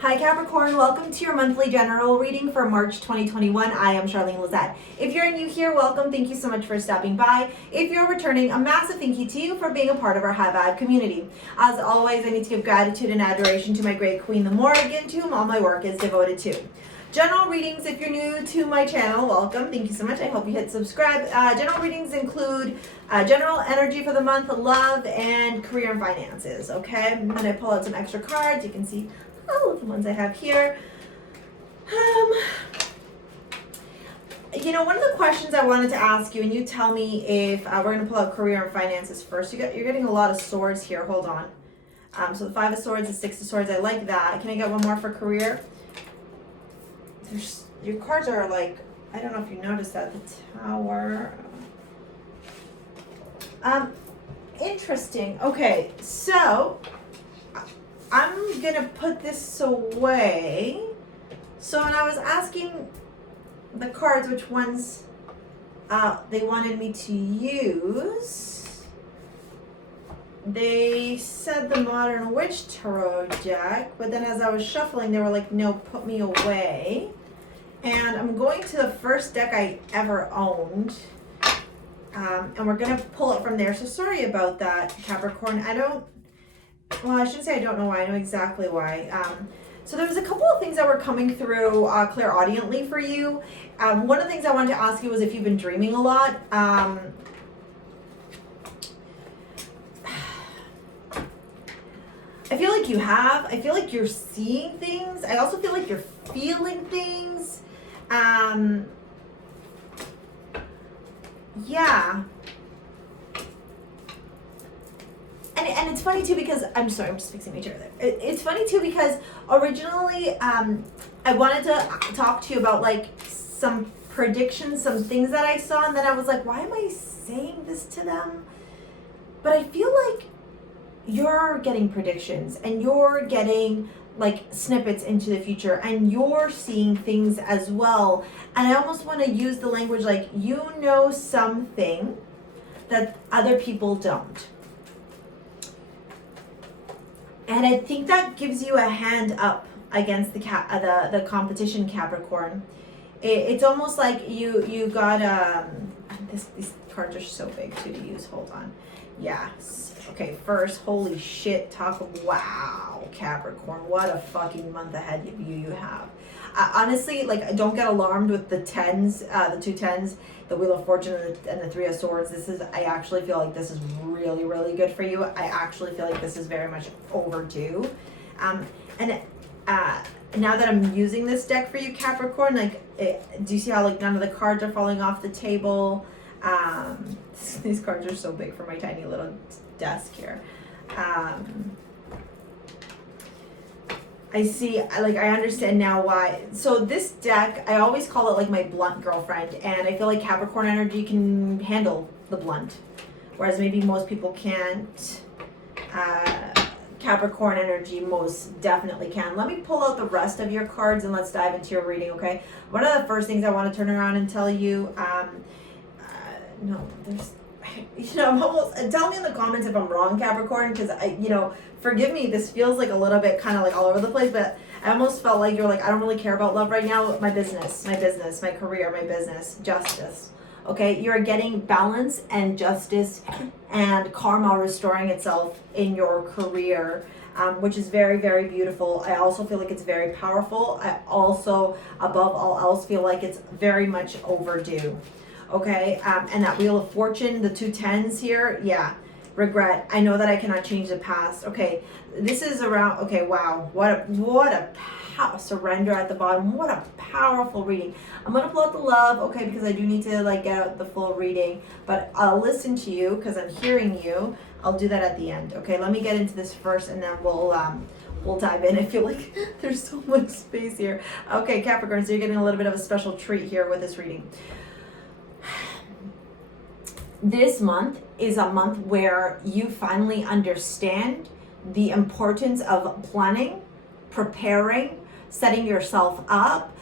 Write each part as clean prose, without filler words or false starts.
Hi Capricorn, welcome to your monthly general reading for March 2021. I am Charlene Lizette. If you're new here, welcome. Thank you so much for stopping by. If you're returning, a massive thank you to you for being a part of our High Vibe community. As always, I need to give gratitude and adoration to my great queen, the Morrigan, to whom all my work is devoted to. General readings, if you're new to my channel, welcome. Thank you so much. I hope you hit subscribe. General readings include general energy for the month, love, and career and finances, okay? I'm going to pull out some extra cards. You can see all of the ones I have here. One of the questions I wanted to ask you, and you tell me if we're going to pull out career and finances first. You're getting a lot of swords here. Hold on. So the 5 of swords, the 6 of swords. I like that. Can I get one more for career? Your cards are like, I don't know if you noticed that, the Tower. Interesting. Okay, so I'm gonna put this away. So when I was asking the cards which ones they wanted me to use, they said the Modern Witch Tarot deck, but then as I was shuffling, they were like, no, put me away. And I'm going to the first deck I ever owned, and we're gonna pull it from there. So sorry about that, Capricorn. I shouldn't say I don't know why. I know exactly why. So there was a couple of things that were coming through clairaudiently for you. One of the things I wanted to ask you was if you've been dreaming a lot. I feel like you have. I feel like you're seeing things. I also feel like you're feeling things. Yeah. And it's funny too because, I'm sorry, I'm just fixing my chair there. It's funny too because originally I wanted to talk to you about like some predictions, some things that I saw, and then I was like, why am I saying this to them? But I feel like you're getting predictions and you're getting like snippets into the future and you're seeing things as well. And I almost want to use the language like you know something that other people don't. And I think that gives you a hand up against the competition, Capricorn. It's almost like you got these cards are so big too to use. Hold on. Yeah. Okay. First, holy shit! Wow, Capricorn. What a fucking month ahead of you have. Honestly, like, don't get alarmed with the tens, the 2 10s, the Wheel of Fortune, and the 3 of Swords. I actually feel like this is really, really good for you. I actually feel like this is very much overdue. Now that I'm using this deck for you, Capricorn, do you see how like none of the cards are falling off the table? These cards are so big for my tiny little desk here. I see, I understand now why. So this deck, I always call it like my blunt girlfriend, and I feel like Capricorn energy can handle the blunt, whereas maybe most people can't. Capricorn energy most definitely can. Let me pull out the rest of your cards and let's dive into your reading, okay? One of the first things I want to turn around and tell you, I'm almost, tell me in the comments if I'm wrong, Capricorn, because forgive me, this feels like a little bit kind of like all over the place, but I almost felt like you're like, I don't really care about love right now. My business, my career, my business, justice. Okay, you're getting balance and justice and karma restoring itself in your career, which is very, very beautiful. I also feel like it's very powerful. I also, above all else, feel like it's very much overdue. Okay, and that Wheel of Fortune, the 2 10s here, yeah, regret. I know that I cannot change the past. Okay, this is around, okay, wow, what a surrender at the bottom. What a powerful reading. I'm going to pull out the love, okay, because I do need to like get out the full reading, but I'll listen to you because I'm hearing you. I'll do that at the end. Okay, let me get into this first and then we'll dive in. I feel like there's so much space here. Okay, Capricorn, so you're getting a little bit of a special treat here with this reading. This month is a month where you finally understand the importance of planning, preparing, setting yourself up,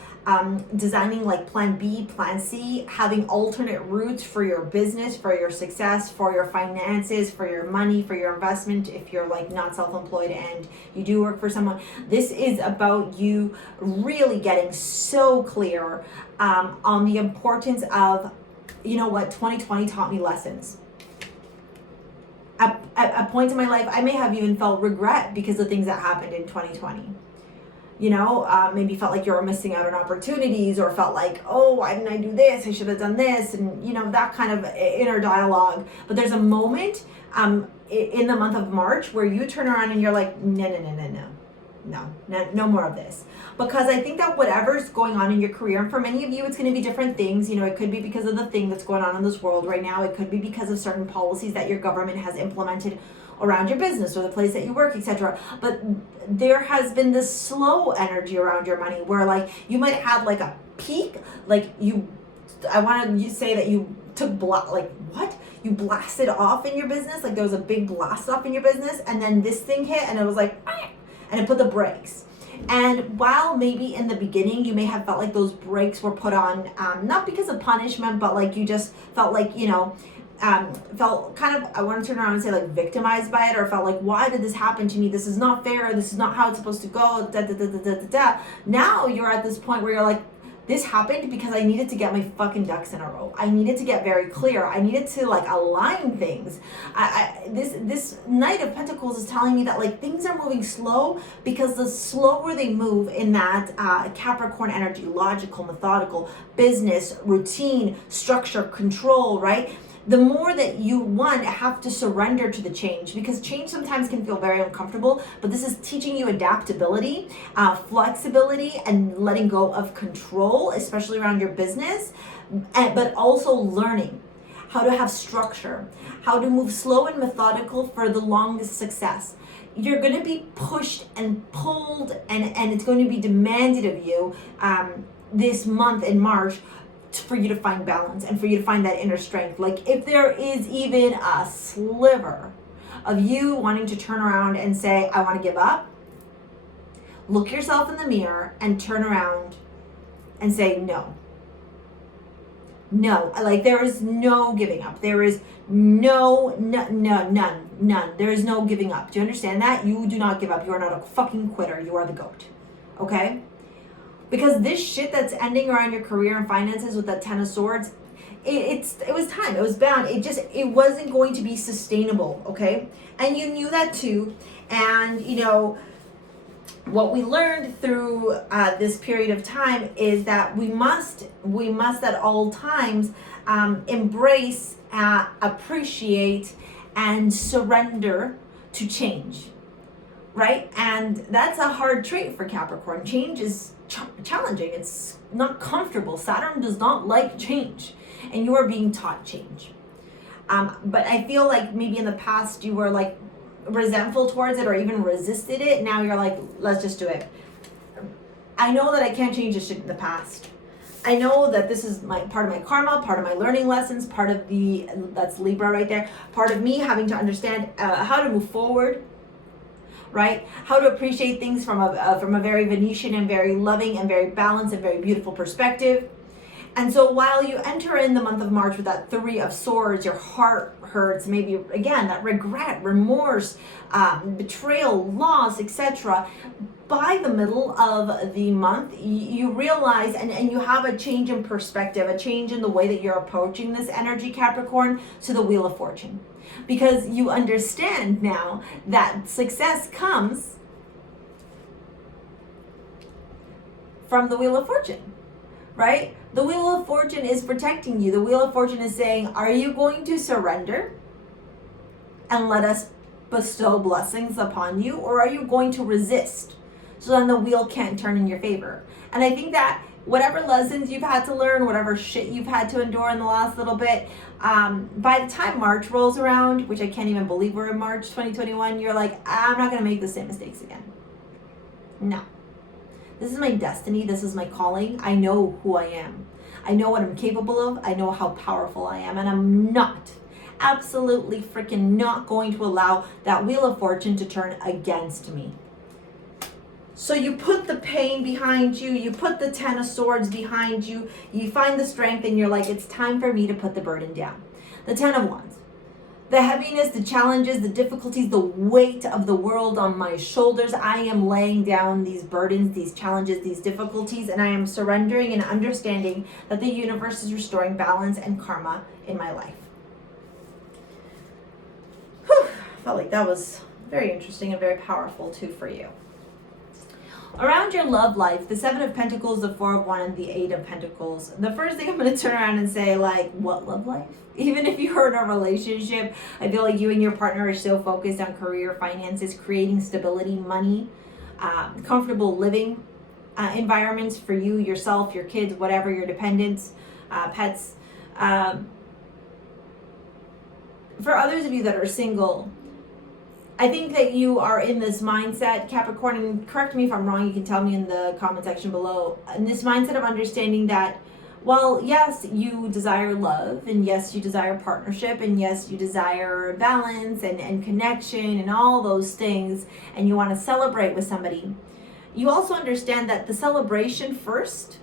designing like plan B, plan C, having alternate routes for your business, for your success, for your finances, for your money, for your investment, if you're like not self-employed and you do work for someone. This is about you really getting so clear on the importance of, you know what, 2020 taught me lessons. At points in my life, I may have even felt regret because of things that happened in 2020. You know, maybe felt like you were missing out on opportunities, or felt like, oh, why didn't I do this? I should have done this. And, you know, that kind of inner dialogue. But there's a moment in the month of March where you turn around and you're like, no more of this. Because I think that whatever's going on in your career, and for many of you, it's going to be different things. You know, it could be because of the thing that's going on in this world right now. It could be because of certain policies that your government has implemented around your business or the place that you work, etc. But there has been this slow energy around your money where like you might have like a peak, like I want to say that you took you blasted off in your business, like there was a big blast off in your business, and then this thing hit and it was like, and it put the brakes. And while maybe in the beginning you may have felt like those brakes were put on, not because of punishment, but like you just felt like, you know, felt kind of, I want to turn around and say like victimized by it, or felt like, why did this happen to me? This is not fair. This is not how it's supposed to go. Now you're at this point where you're like, this happened because I needed to get my fucking ducks in a row. I needed to get very clear. I needed to like align things. This Knight of Pentacles is telling me that like things are moving slow, because the slower they move in that Capricorn energy, logical, methodical, business, routine, structure, control, right? The more that you, one, have to surrender to the change, because change sometimes can feel very uncomfortable, but this is teaching you adaptability, flexibility, and letting go of control, especially around your business, but also learning how to have structure, how to move slow and methodical for the longest success. You're going to be pushed and pulled, and it's going to be demanded of you this month in March, for you to find balance and for you to find that inner strength. Like if there is even a sliver of you wanting to turn around and say, I want to give up, look yourself in the mirror and turn around and say no. Like there is no giving up. There is none. There is no giving up. Do you understand that? You do not give up. You are not a fucking quitter. You are the GOAT. Okay? Because this shit that's ending around your career and finances with that Ten of Swords, it was time. It was bound. It wasn't going to be sustainable, okay? And you knew that too. And, you know, what we learned through this period of time is that we must at all times embrace, appreciate, and surrender to change, right? And that's a hard trait for Capricorn. Change is challenging. It's not comfortable. Saturn does not like change, and you are being taught change. But I feel like maybe in the past you were like resentful towards it or even resisted it. Now you're like, let's just do it. I know that I can't change this shit in the past. I know that this is part of my karma, part of my learning lessons, part of that's Libra right there, part of me having to understand how to move forward, right? How to appreciate things from a very Venetian and very loving and very balanced and very beautiful perspective. And so while you enter in the month of March with that Three of Swords, your heart hurts, maybe again, that regret, remorse, betrayal, loss, etc. By the middle of the month, you realize and you have a change in perspective, a change in the way that you're approaching this energy, Capricorn, to the Wheel of Fortune. Because you understand now that success comes from the Wheel of Fortune, right? The Wheel of Fortune is protecting you. The Wheel of Fortune is saying, are you going to surrender and let us bestow blessings upon you? Or are you going to resist so then the wheel can't turn in your favor? And I think that whatever lessons you've had to learn, whatever shit you've had to endure in the last little bit, by the time March rolls around, which I can't even believe we're in March 2021, you're like, I'm not going to make the same mistakes again. No. This is my destiny. This is my calling. I know who I am. I know what I'm capable of. I know how powerful I am. And I'm not, absolutely freaking not going to allow that Wheel of Fortune to turn against me. So you put the pain behind you, you put the 10 of Swords behind you, you find the strength, and you're like, it's time for me to put the burden down. The 10 of Wands. The heaviness, the challenges, the difficulties, the weight of the world on my shoulders. I am laying down these burdens, these challenges, these difficulties, and I am surrendering and understanding that the universe is restoring balance and karma in my life. Whew, felt like that was very interesting and very powerful too for you. Around your love life, the 7 of Pentacles, the 4 of Wands, and the 8 of Pentacles. The first thing I'm going to turn around and say, like, what love life? Even if you're in a relationship, I feel like you and your partner are so focused on career, finances, creating stability, money, comfortable living environments for you, yourself, your kids, whatever, your dependents, pets. For others of you that are single, I think that you are in this mindset, Capricorn, and correct me if I'm wrong, you can tell me in the comment section below, in this mindset of understanding that, well, yes, you desire love, and yes, you desire partnership, and yes, you desire balance and connection and all those things, and you want to celebrate with somebody. You also understand that the celebration first,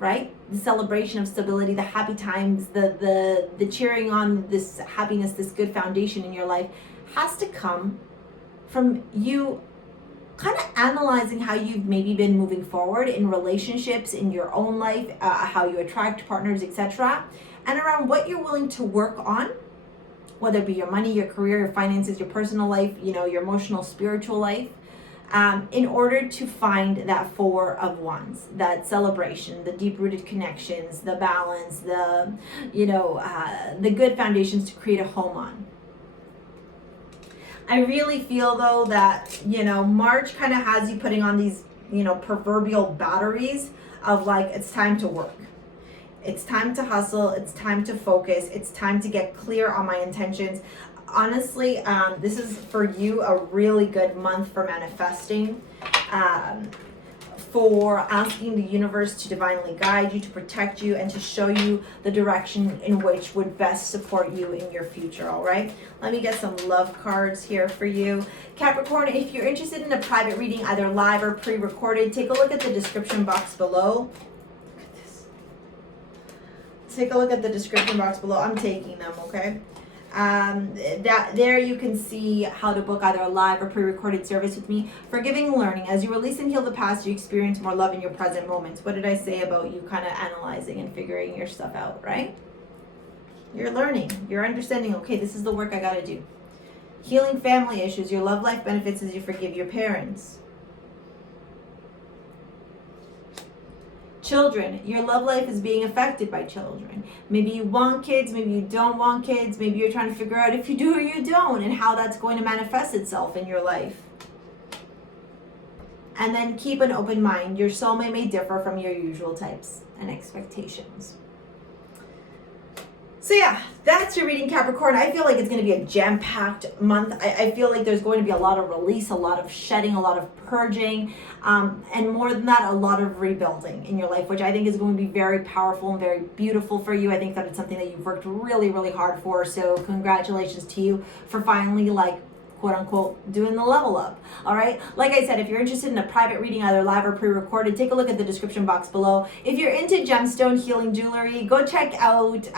right? The celebration of stability, the happy times, the cheering on this happiness, this good foundation in your life has to come from you kind of analyzing how you've maybe been moving forward in relationships, in your own life, how you attract partners, etc. And around what you're willing to work on, whether it be your money, your career, your finances, your personal life, you know, your emotional, spiritual life, in order to find that 4 of Wands, that celebration, the deep-rooted connections, the balance, the, you know, the good foundations to create a home on. I really feel though that, you know, March kind of has you putting on these, you know, proverbial batteries of like, it's time to work. It's time to hustle. It's time to focus. It's time to get clear on my intentions. Honestly, this is for you a really good month for manifesting, for asking the universe to divinely guide you, to protect you, and to show you the direction in which would best support you in your future, all right? Let me get some love cards here for you. Capricorn, if you're interested in a private reading, either live or pre-recorded, take a look at the description box below. Look at this. Take a look at the description box below. I'm taking them, okay? There you can see how to book either a live or pre-recorded service with me. Forgiving learning. As you release and heal the past, you experience more love in your present moments. What did I say about you kind of analyzing and figuring your stuff out, right? You're learning. You're understanding, okay, this is the work I got to do. Healing family issues. Your love life benefits as you forgive your parents. Children, your love life is being affected by children. Maybe you want kids, maybe you don't want kids, maybe you're trying to figure out if you do or you don't, and how that's going to manifest itself in your life. And then keep an open mind. Your soulmate may differ from your usual types and expectations. So yeah, that's your reading, Capricorn. I feel like it's going to be a jam-packed month. I feel like there's going to be a lot of release, a lot of shedding, a lot of purging, and more than that, a lot of rebuilding in your life, which I think is going to be very powerful and very beautiful for you. I think that it's something that you've worked really, really hard for. So congratulations to you for finally, like, quote unquote, doing the level up. All right. Like I said, if you're interested in a private reading, either live or pre-recorded, take a look at the description box below. If you're into gemstone healing jewelry, go check out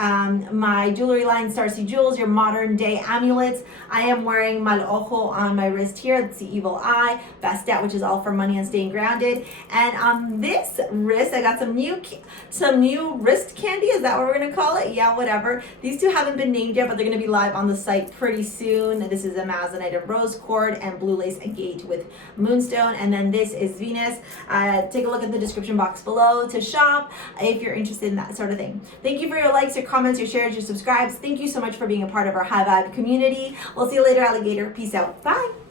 my jewelry line, STARSEA Jewels, your modern day amulets. I am wearing mal ojo on my wrist here. That's the evil eye. Bastet, which is all for money and staying grounded. And on this wrist, I got some new wrist candy. Is that what we're gonna call it? Yeah, whatever. These two haven't been named yet, but they're gonna be live on the site pretty soon. This is a Amazonite of rose cord and blue lace agate with moonstone, and then this is Venus. Take a look at the description box below to shop if you're interested in that sort of thing. Thank you for your likes, your comments, your shares, your subscribes. Thank you so much for being a part of our high vibe community. We'll see you later, alligator. Peace out. Bye.